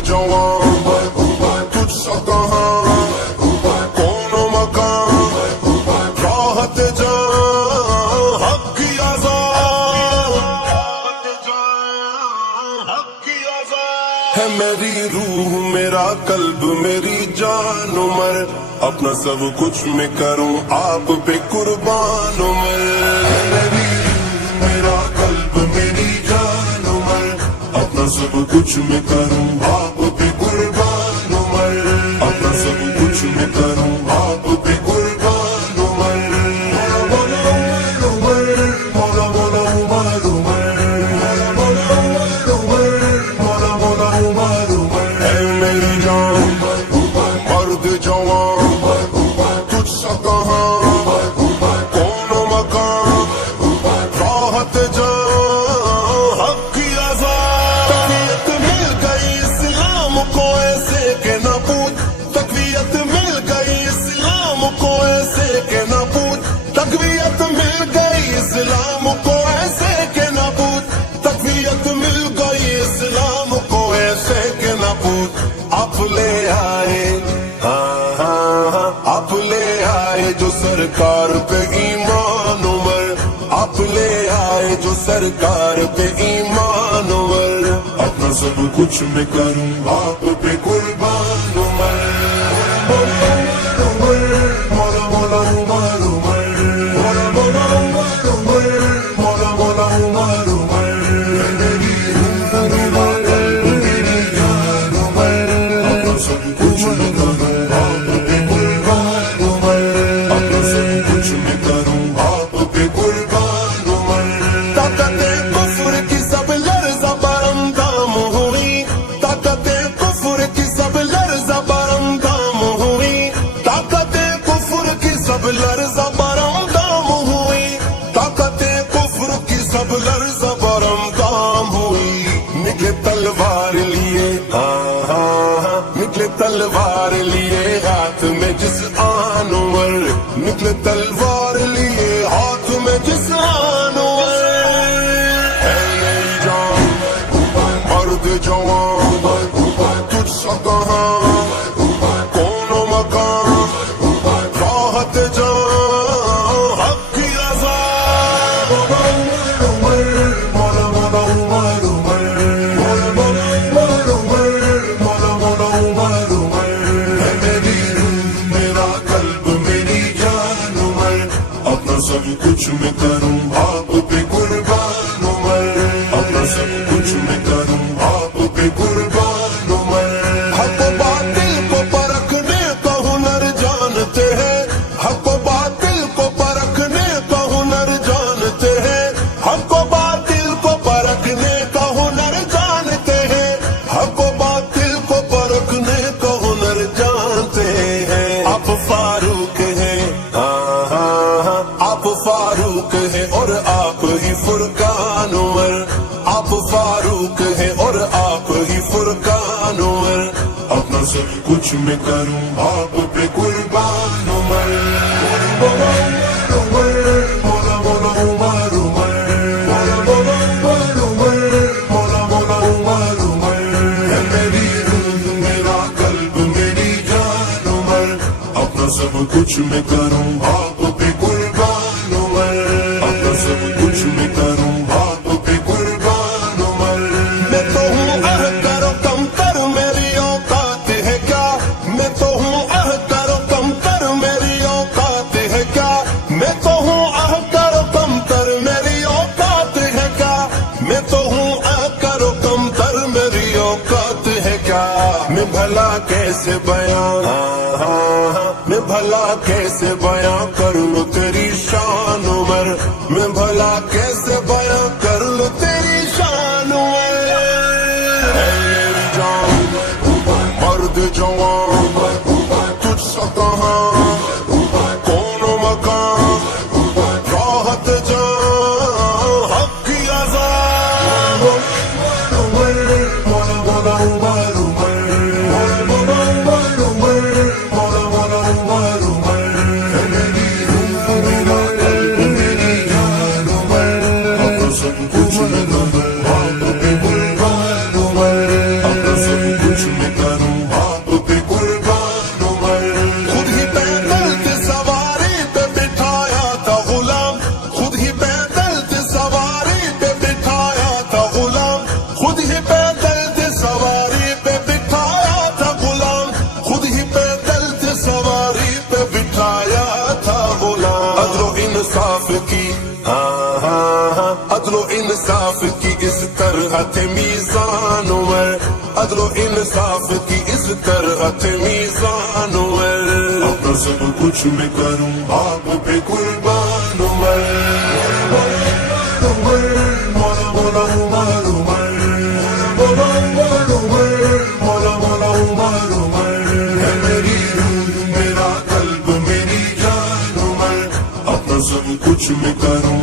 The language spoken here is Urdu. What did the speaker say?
جوان تجھ سا کہاں کون و مکان راحت جان حق کی آزاد ہے میری روح میرا قلب میری جان عمر اپنا سب کچھ میں کروں آپ پہ قربان عمر میری روح میرا قلب میری جان عمر اپنا سب کچھ میں کروں آپ پہ قربان عمر اپنا سب کچھ میں کروں آپ پہ قربان عمر مولا عمر مولا مولا عمر عمر مولا عمر مولا مولا عمر عمر اے میری جان مرد جوان تجھ سا کہاں کون و مکان راحت جان حق کی آزاد تقویت مل گئی اسلام کو ایسے کہ نہ پوچھ تقویت مل گئی اسلام کو ایسے کہ نہ پوچھ تقویت مل گئی اسلام کو ایسے کہ نہ پوچھ تقویت مل گئی اسلام کو ایسے کہ نہ پوچھ آپ لے آئے آپ لے آئے جو سرکار پہ ایمان عمر آپ لے آئے جو سرکار پہ ایمان عمر اپنا سب کچھ میں کروں آپ پہ قربان عمر مولا عمر مولا مولا عمر عمر مولا مولا عمر عمر مولا مولا عمر عمر میری روح میرا قلب میری جان عمر اپنا سب کچھ میں کروں آپ پہ قربان عمر اپنا سب کچھ میں کروں آپ پہ قربان عمر طاقت کفر کی سب لرزہ برہم ہوئی طاقت کفر کی سب لرزہ برہم ہوئی طاقت کفر کی سب لرزہ برہم ہوئی طاقت کفر کی سب لرزہ برہم ہوئی نکلے تلوار لیے نکلے تلوار لیے ہاتھ میں جس آن عمر نکلے تلوار لیے ہاتھ میں جس آن عمر اے میری جان مرد جوان تجھ سا کہاں کون و مکان راحت جان حق کی آزاد عمر مولا مولا عمر عمر مولا مولا عمر عمر مولا مولا عمر عمر اے میری روح میرا قلب میری جان عمر اپنا سب کچھ میں کروں آپ پہ قربان عمر اپنا سب کچھ میں کروں آپ پہ قربان عمر حق و باطل کو پرکھنے کا ہنر جانتے ہیں حق و باطل کو پرکھنے کا ہنر جانتے ہیں حق و باطل کو پرکھنے کا ہنر جانتے ہیں حق و باطل کو پرکھنے کا ہنر جانتے ہیں آپ فاروق ہیں آپ فاروق ہیں اور آپ ہی فرقان عمر آپ فاروق ہیں اور آپ ہی فرقان عمر اپنا سب کچھ میں کروں آپ پہ قربان عمر مولا عمر مولا مولا عمر عمر مولا مولا عمر عمر مولا مولا عمر عمر اے میری روح میرا قلب میری جان عمر اپنا سب کچھ میں کروں آپ پہ قربان عمر اپنا سب کچھ میں کروں آپ پہ قربان عمر میں تو ہوں احقر و کمتر میری اوقات ہے کیا میں تو ہوں احقر و کمتر میری اوقات ہے کیا میں تو ہوں احقر و کمتر میری اوقات ہے کیا میں تو ہوں احقر و کمتر میری اوقات ہے کیا میں بھلا کیسے بیان میں بھلا کیسے بیان کر لوں تیری شان عمر میں بھلا کیسے بیان کر لوں تیری شان عمر اے میری جان مرد جوان تجھ سا کہاں کون و مکان راحت جان حق کی آزاد عمر مولا مولا عمر عمر مولا عمر عمر مولا مولا عمر عمر اے میری روح میرا قلب میری جان عمر اپنا سب کچھ میں کروں آپ پہ قربان عمر اپنا سب کچھ طرح تھے میزان عمر عدل و انصاف کی اس طرح تھے میزان عمر اپنا سب کچھ میں کروں آپ پہ قربان عمر مولا مولا عمر عمر مولا عمر عمر مولا مولا عمر عمر ہے میری روح میرا قلب میری جان عمر اپنا سب کچھ میں کروں